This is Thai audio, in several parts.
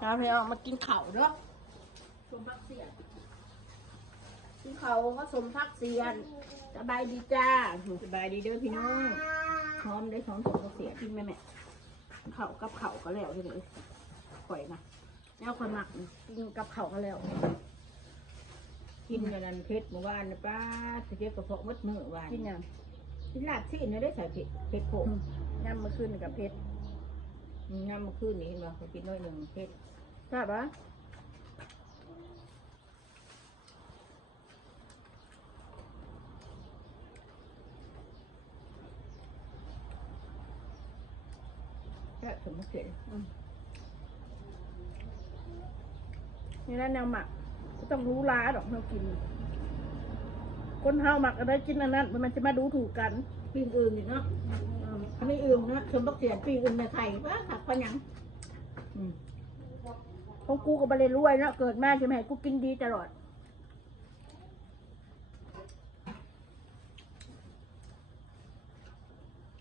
เอาไปเอามากินข้าวเนาะสมพักเสียนกินข้าวก็สมพักเสียนสบายดีจ้าสบายดีเด้อพี่น้องหอมได้หอมสมพักเสียนกินไหมแม่ข้าวกับข้าวก็แล้วเลยข่อยนะแล้วคนหมักกินกับข้าวก็แล้วกินอย่างนั้นเพชรเมื่อวานนะป้าจะเก็บกระเพาะมัดมือวานกินยังกินลาบซีนได้ใส่เผ็ดโผล่ย่ำเมื่อคืนกับเพชรย่ำเมื่อคืนนี้เห็นป่ะเขากินน้อยหนึ่งเพชรทราบปะแค่สมมติเสร็จนี่นั่นแนวหมักก็ต้องรู้ร้าดอกเรากินคนเฮาหมักอะไรกินอันนั้นมันจะมาดูถูกกันปีอื่นอีกเนาะอันนี้อื่นนะสมบัติเสียปีอื่นในไทยว่าขับปัญญังของกูกับบริรวยเนาะเกิดมาใช่ไหมกูกินดีตลอด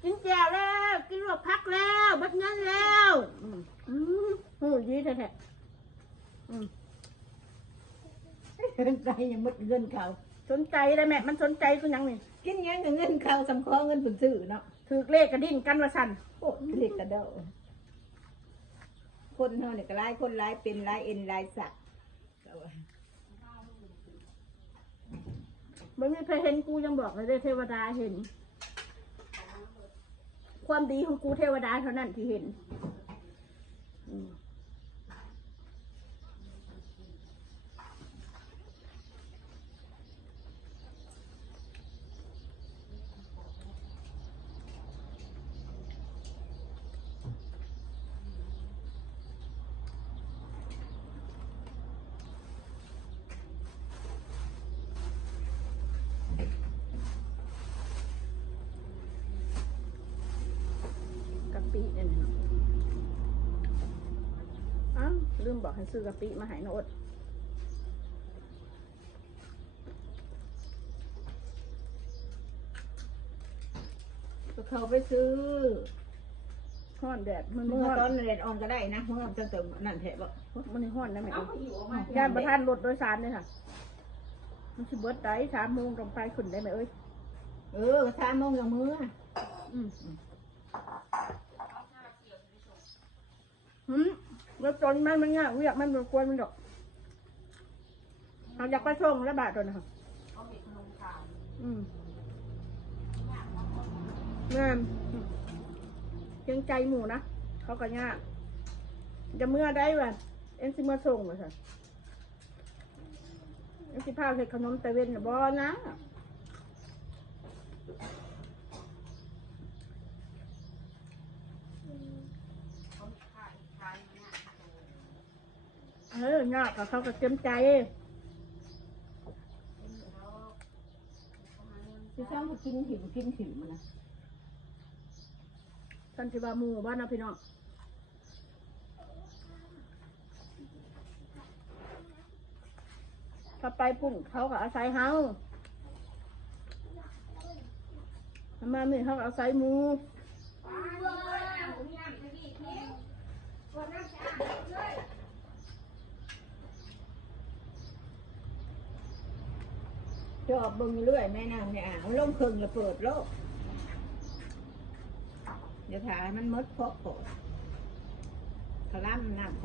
กินแจ่วแล้วกินหลบพักแล้วบัดเงินแล้วโอ้ดีแท้สนใจยังมดเงินเขาสนใจเลยแม่มันสนใจก็ยังนี่กินยังกับเงินเขาสำคัญเงินผุนซื้อเนาะถือเลขกระดิ่งกันว่าสันโอ้เลขกระเดาคนเท่านี่ก็ไล่คนไล่เป็นไล่เอ็นไล่สัตว์ไม่มีใครเห็นกูยังบอกเลยเทวดาเห็นความดีของกูเทวดาเท่านั้นที่เห็นปีเนี่ยลืมบอกให้ซื้อกะปิมาให้นอดก็เขาไปซื้อห้อนแดดมันเมื่อตอนแดดอ่อนก็ได้นะเมื่อตั้งแต่นั่นแถบมันห้อนนะแม่ย่านประทานรถโดยสารเลยค่ะมันชิบเบิร์ดได้3 โมงตรงไปขึ้นได้ไหม3 โมงอย่างมือแล้วจนมันง่ายเรียกมันรบกวนมันดอกเขาอยากไปส่งแล้วบาทตัวนะคะงามเชียงใจหมูนะเขาก็ยากจะเมื่อได้ว่ะเอ็นซิเมื่อส่งเลยค่ะเอ็นซิพาเห็ดขนมแต่เว้นบ่นะยากกับเขาก็เต็มใจที่ช่างก็กินหิวมันนะท่านสิบามูบ้านนะพี่น้องถ้าไปปุ่นเขาก็อาศัยเฮาทำไมไม่เขาอาศัยมูจอบบึงเรื่อยแม่นางเนี่ยมันล่มคึงแล้วเปิดโลกเดี๋ยวถามันมดเพาะโผล่ขลั่มน้ำโผ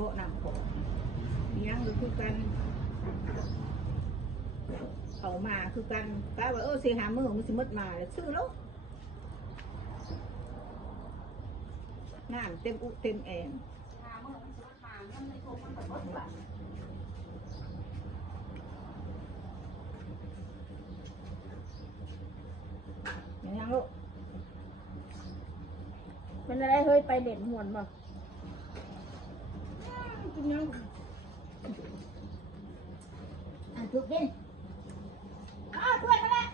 ยังคือกันเขามาคือกันป้าว่าเสียหามือมันสิมดมาแล้วซื้อโลกน้ำเต็มอุเต็มแอนยังลูกเป็นอะไรเฮ้ยไปเด่นหวนบ่กินยังถูกดิถ้วยมาแล้ว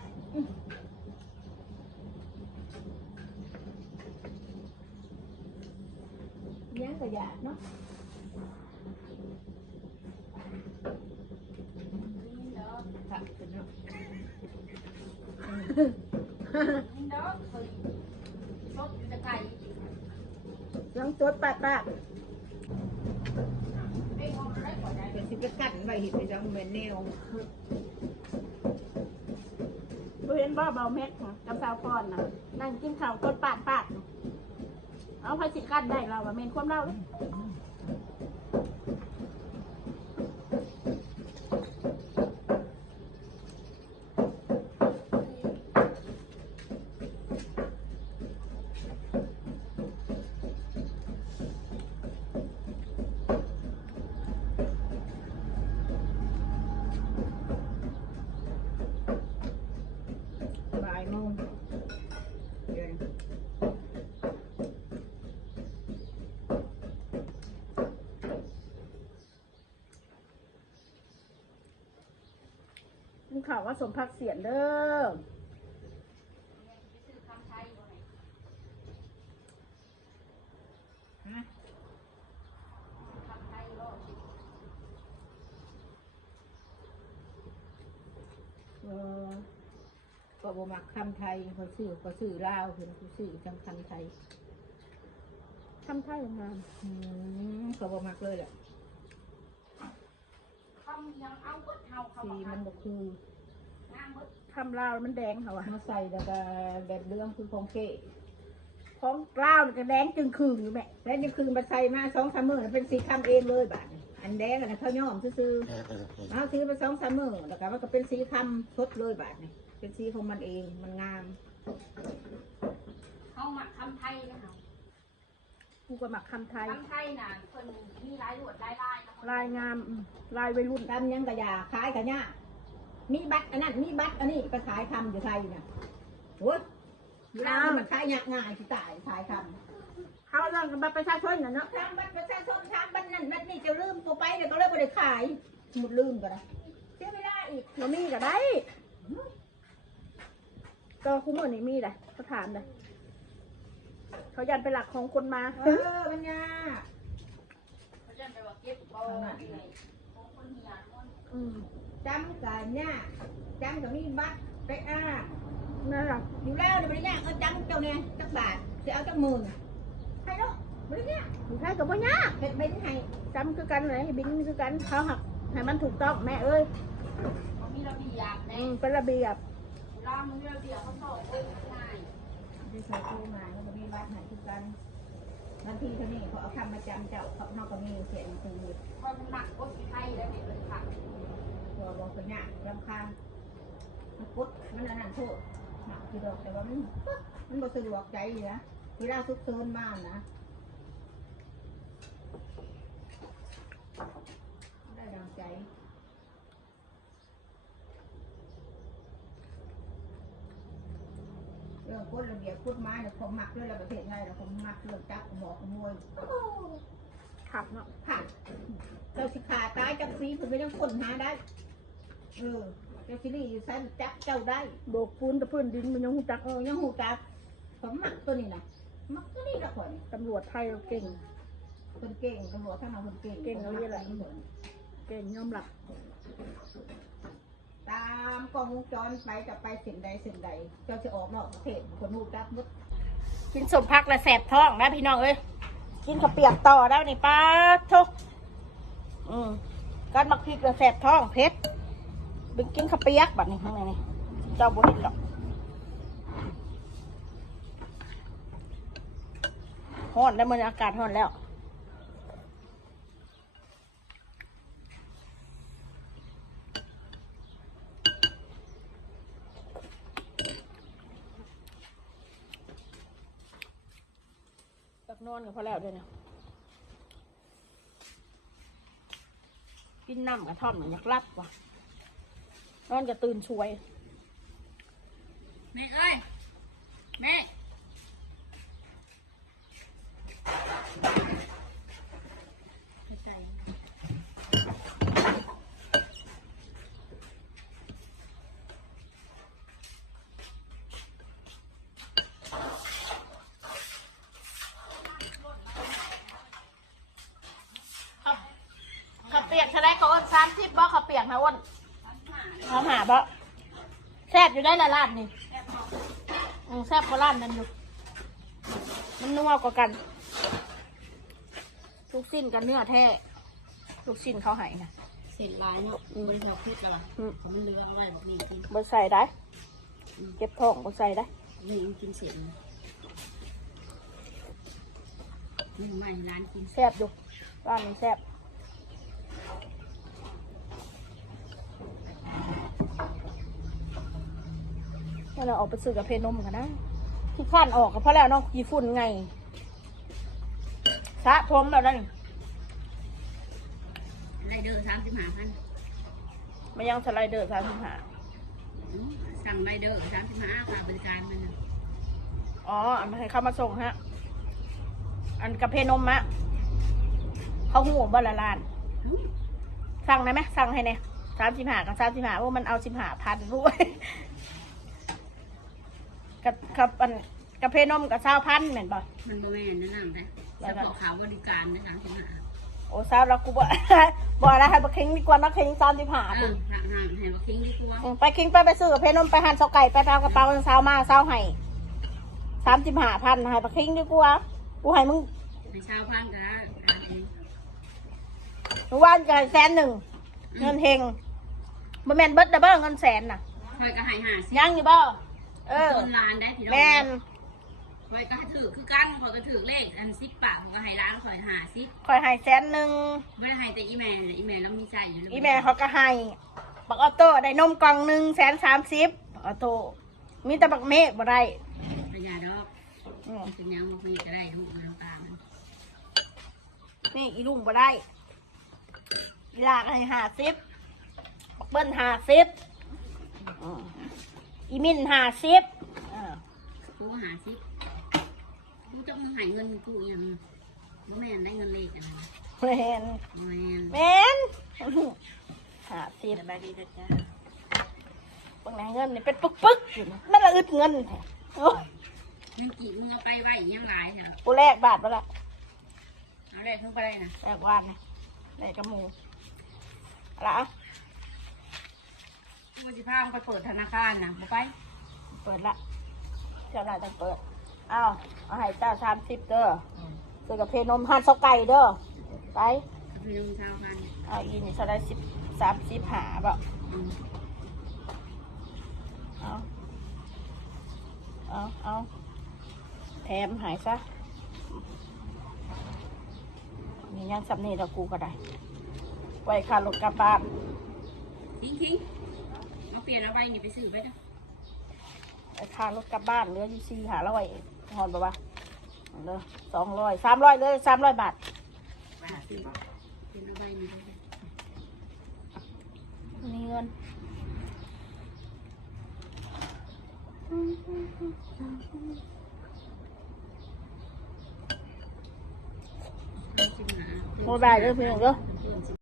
ยังก็อยากเนาะค่ะเป็นเนาะยังตัวปาก ไปกัดใบเห็ดไปจังเหมือนแนวเห็นบ่เบาเม็ดค่ะกับสาวพรน่ะนั่งกินข้าวต้นปาดเอาไปสิกัดได้เราเมนความเล่าเลยข่าวว่าสมพักเสียนเด้อก็บ่มักคำไทยเขาสื่อลาวคือเขาสื่อจังคำไทยคำไทยงามก็บ่มักเลยแหละสีมันก็คือทำลาวมันแดงเขาอะมาใส่แล้วก็แบบเรื่องคือของเก๋ของลาวก็แดงจึงคืนอยู่แม่แดงจึงคืนมาใส่มา2-3 มื้อเป็นสีคำเองเลยบ้านอันแดงอันเขาย่อมซื้อเอาซื้อมา2-3 มื้อแล้วก็มันก็เป็นสีคำสดเลยบ้านนี่เป็นสีของมันเองมันงามเขาหมักคำไทยนะคะกูก็หมักคำไทยคำไทยน่ะคนมีลายหลวดลายลายงามลายวัยรุ่นทำยังกระยาขายกระย่ามีบัตรอันนั้นมีบัตรอันนี้ไปขายทำอยู่ไทยน่ะโอ้ยลาวมันขายง่ายที่ตายขายทำเขาเรื่องบัตรประชาชนน่ะเนาะทำบัตรประชาชนทำบัตรนั่นบัตรนี่จะลืมตัวไปเดี๋ยวก็เลยไม่ได้ขายหมดลืมกันนะเชื่อไม่ได้อีกเรามีก็ได้ก็คุ้มเหมือนนี่มีเลยเขาถามเลยเขายันไปหลักของคนมามันยากเขายันไปว่าเก็บบ่อะไรของคนเหียจำกันเนี่ยจำกับมีบัตรไปนั่นหรออยู่แล้วเดี๋ยวไม่ได้ยากจำเจ้าเนี่ยจักบาทจะเอาจักหมื่นใช่เนาะไม่ได้ยากใช่กับบ่ยากเป็นไม่ให้จำคือกันเลยบินคือกันเขาหักให้มันถูกต้องแม่เอ้ยมีระเบียบเป็นระเบียบรามมีระเบียบเขาสอบง่ายที่เคยพูดมาเขาจะมีบัตรให้คือกันบางทีเท่านี้เขาเอาคำมาจำเจ้าเขานอกก็มีเขียนคือความหนักก็สีไทยแล้วเนี่ยเลยค่ะตัวบอกคนเนี่ยรำคาญมันพุทธมันอันนั้นโทษหนักคือดอกแต่ว่ามันบ่สะดวกใจนะเวลาซุกซนมากนะได้ดังใจเรื่องกฎระเบียบกฎหมายเนี่ยผมมักด้วยประเทศไทยเราผมมักเรื่องจับหมอกขโมยขับเนาะขับเราสิขาตายจับฟรีผมไม่ต้องค้นหาได้เจ้าซีรีส์อยู่ใช้จับเจ้าได้โบกปูนตะพื้นดินมันยังหูจักยังหูจักผมมักตัวนี้นะมักตัวนี้ละคนตำรวจไทยเราเก่งคนเก่งตำรวจท่านเราคนเก่งเก่งเราเรียกอะไรเก่งยอมหลักตามกล้องวงจรไปจะไปสิ่งใดสิ่งใดเจ้าจะออกนอกประเทศคนหูจักมุดกินสมพักและแสบท้องนะพี่น้องเอ้ยกินข้าวเปียกต่อแล้วนี่ป้าทุกการหมักพริกและแสบท้องเผ็ดดึงกินข้าวเปียกแบบนี้ข้างในนี่เจ้าบุญหรอกร้อนแล้วมันอากาศร้อนแล้วตักนอนกับพอแล้วด้วยนะกินน้ำกระท่อมอยากรับว่ะนอนจะตื่นช่วยแม่เอ้ยแม่ขับเปียกจะได้ก็อ้น30บ่ขับเปียกนะอ้นเอาหาบ่แซ่บอยู่ได้ละร้านนี่แซ่บกว่าร้านนั้นอยู่มันนัวกว่ากันลูกสิ้นกับเนื้อแท้ลูกสิ้นเขาให้นะ เสร็จลายเนาะบริษัทพิษแล้วล่ะเขามันเลือกอะไรแบบนี้กิน บ่ใส่ได้เก็บท้องบ่ใส่ได้ นี่กินเสร็จนี่ไม่ร้านกิน แซ่บอยู่ร้านนี้แซ่บแล้วเราออกไปซื้อกาแฟนมกันนะที่ข้านออกก็เพราะแล้วเนาะยี่ฝุ่นไงสะผมแบบนั้น ไรเดอร์35,000 มันยังสไลเดอร์35สั่งไรเดอร์35ค่าบริการมัน อ๋ออันให้เข้ามาส่งฮะอันกาแฟนมอะเขาหูบ่ละล้านสั่งได้ไหมสั่งให้เนี่ย35กับ35ว่ามันเอา15,000รู้กับอันกาแฟนมกับ20,000เหมือนบ่ มันบ่แม่นนั่นน่ะแต่เฉพาะเขาบริการนะ35 โอ้ซาวแล้วกูบ่ บ่ได้ให้บักคิงดีกว่านักคิง35 ห่าง พุ่น ให้มาคิงดีกว่า ไปคิงไปซื้อกาแฟนมไปหั่นเสาไก่ไปเอากระเป๋าเสามาเสาให้35,000ให้บักคิงดีกว่ากูให้มึง ในชาวพันกัน เมื่อวานก็ให้100,000เงินเฮงบ่แม่นเบิดเด้อเบ้อเงินแสนน่ะ คอยก็ให้50 ยังอยู่บ่ต้นลานได้พี่น้อง แม่น คอยก็ถือคือกันคอยก็ถือเลขอัน10 บาทเขาก็ให้ร้านคอย50 ค่อยให้100,000 ไม่ได้ให้แต่อีแม่แล้วมีใจอยู่ อีแม่เขาก็ให้บักออโต้ได้นมกล่อง130,000บักออโต้มีแต่บักเมฆบ่ได้ พญาดอกเป็นยังมีก็ได้ทั้งหมดต่าง นี่อีลุงบ่ได้อีลากให้50บักเบิ้ล50อีมิน50กู50กูจะมึงหายเงินกูยังแม่ได้เงินเลขกัน แม่น แม่ 50 สบายดีนะจ๊ะ บางไหนเงินนี่เป็นปึ๊กๆอยู่นะมันละอึดเงินแท้โอ้ย ยังกี่มึงเอาไปไว้ยังหลายเหรอ กูแลกบาทบ่ละ เอาเลขทั้งไปได้นะ แลกวานนะแลกกระหมูอะไรอ่ะ กูจะพาไปเปิดธนาคารนะไป เปิดละเจ้าหน้าต้องเปิดอ้าวเอาให้เจ้า30เด้อซื้อกับเพนมหั่นเสาไก่เด้อไป พี่ลุงชาวพัน เอาอีนี่จะได้30หาบ่เอาแถมหายซะนี่ยังสำเนียงกูก็ได้ไว้ค่ารถกลับบ้าน ทิ้งเอาเปลี่ยนเอาไว้นี่ไปซื้อไปนะ ไว้ค่ารถกลับบ้านเหลืออยู่4หาแล้วไว้หอนบ่วะเด้อ200 300เลย300 บาท ซื้อเอาไว้นี่ มีเงินโมบายเด้อพี่น้องเด้อ